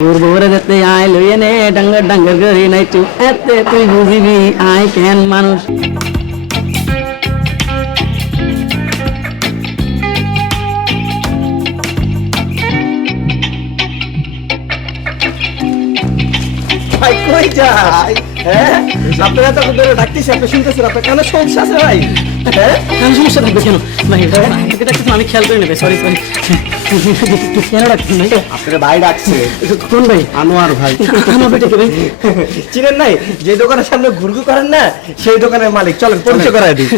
তোর বউরে যেতে আয় লইয়ে নে ডাঙ্গার ডাঙ্গার করি নাই চু এতে তুই বুঝিবি আয় কেন মানুষ। ভাই কই যাই? হ্যাঁ আপনারা তো ধরে ডাকতেছি, আপনি শুনতেছেন, আপনার কেন সমস্যা আছে ভাই? হ্যাঁ কেন সমস্যা থাকবে কেন ভাই? এটা কিছু আমি খেয়াল করে নেবে, সরি সরি। কেন ডাকছেন ভাই? আপনার ভাই ডাকছে। কোন ভাই? আনোয়ার ভাই। আমার ভাই ডেকে ভাই। চিনেন নাই? যে দোকানের সামনে ঘুরঘু করেন না, সেই দোকানের মালিক। চলেন পরিচয় করায় দিই।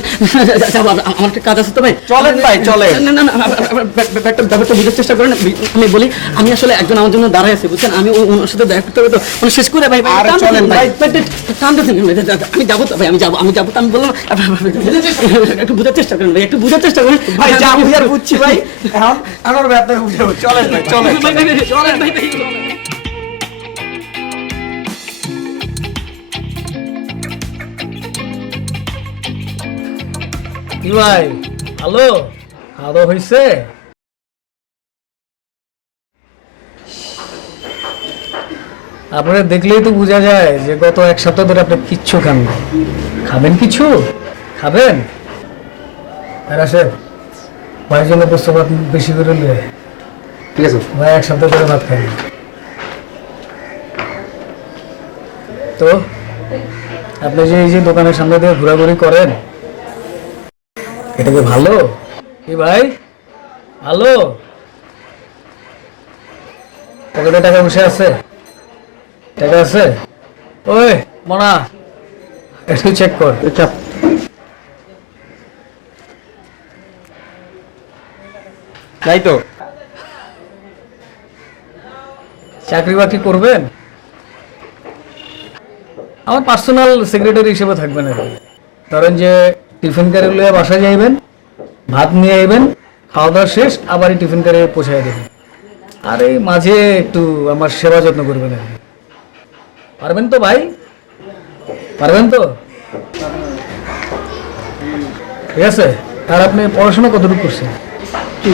আমার একটা কাজ আছে তো ভাই। চলেন ভাই চলেন। না না না, ব্যাপারটা বুঝার চেষ্টা করেন। আমি বলি, আমি আসলে একজন আমার জন্য দাঁড়ায় আছি, বুঝছেন? আমি ওনার সাথে দেখা করতে হবে তো, মানে শেষ করে ভাই। আরে চলেন ভাই। আমি যাবো তো ভাই, আমি যাবো তো, আমি বললাম একটু বুঝার চেষ্টা করেন ভাই, একটু বুঝার চেষ্টা করেন ভাই যা বুঝার বুঝছি ভাই। এখন আনোয়ার ভাই আপনাকে বুঝাবো। চলেন ভাই চলেন। চলেন ভাই। কি ভাই, হ্যালো, খাওয়া দাওয়া হয়েছে? আপনারা দেখলেই তো বোঝা যায় যে গত এক সপ্তাহ ধরে আপনি কিচ্ছু খান না। খাবেন কিছু? খাবেন? আর আসে ভাইয়ের জন্য প্রস্তাব বেশি করে নিয়ে। ঠিক আছে ভাই এক সপ্তাহ ধরে ভাত খাই না। তো আপনি যে এই যে দোকানের সামনে দিয়ে ঘোরাঘুরি করেন, এটা কি ভালো? কি ভাই, ভালো? পকেটে টাকা বসে আছে? টাকা আছে? ওই মনা, একটু চেক কর। তাই তো। চাকরি বাকরি করবেন? আমার পার্সোনাল সেক্রেটারি হিসেবে থাকবেন আর কি। ধরেন যে টিফিন ক্যারি লইয়া বাসায় যাইবেন, ভাত নিয়ে আইবেন, খাওয়া দাওয়া শেষ আবার এই টিফিন ক্যারি পৌঁছায় দেবেন। আর এই মাঝে একটু আমার সেবা যত্ন করবেন আর কি। পারবেন তো ভাই? পারবেন তো? ঠিক আছে। আর আপনি পড়াশোনা কতটুকু করছেন?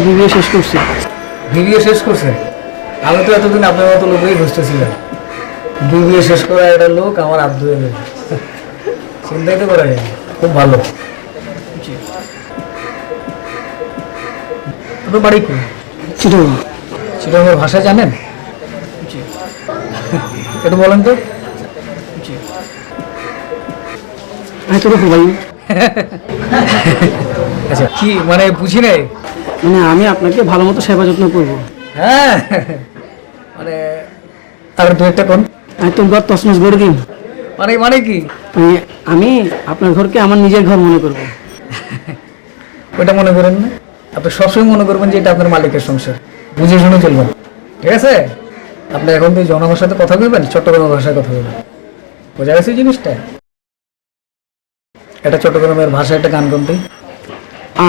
বিবিএ শেষ করছি। বিবিএ শেষ করছেন? আমি তো এতদিন আপনার মতো লোকই বুঝতেছিলাম। বিবিএ শেষ করা একটা লোক আমার আব্দু হয়ে গেছে। চিন্তাই তো করা যায় না। খুব ভালো। আপনার বাড়ি কোন? চিটাগং। চিটাগংয়ের ভাষা জানেন? একটু বলেন তো। আমি তো দেখো ভাই, আচ্ছা কি মানে বুঝি নাই। মানে আমি আপনাকে ভালো মতো সেবা যত্ন করবো। হ্যাঁ মানে আর দু একটা কোন আমি তো ঘর তসমস করে দিন। মানে মানে কি? মানে আমি আপনার ঘরকে আমার নিজের ঘর মনে করবো। ওটা মনে করেন না, আপনি সবসময় মনে করবেন যে এটা আপনার মালিকের সংসার। বুঝে শুনে চলবেন, ঠিক আছে? আপনি এখন তো জনগণের সাথে কথা বলবেন, চট্টগ্রামের ভাষায় কথা বলবেন। বোঝা গেছে জিনিসটা? এটা চট্টগ্রামের ভাষায় একটা গান গান।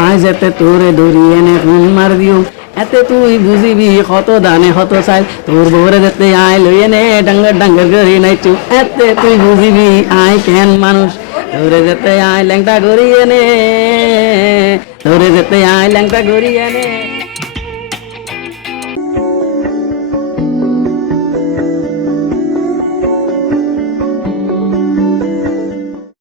আয় যেতে তোরে দরিয়ে নে ফোন মার দিও, এতে তুই বুঝিবি কত দানে কত চাই। তোর বউরে যেতে আয় লইয়ে নে ডাঙ্গার ডাঙ্গার করি নাই চু এতে তুই বুঝিবি আয় কেন মানুষ। তোরে যেতে আয় ল্যাংটা করিয়ে নে, তোরে যেতে আয় ল্যাংটা করিয়ে নে।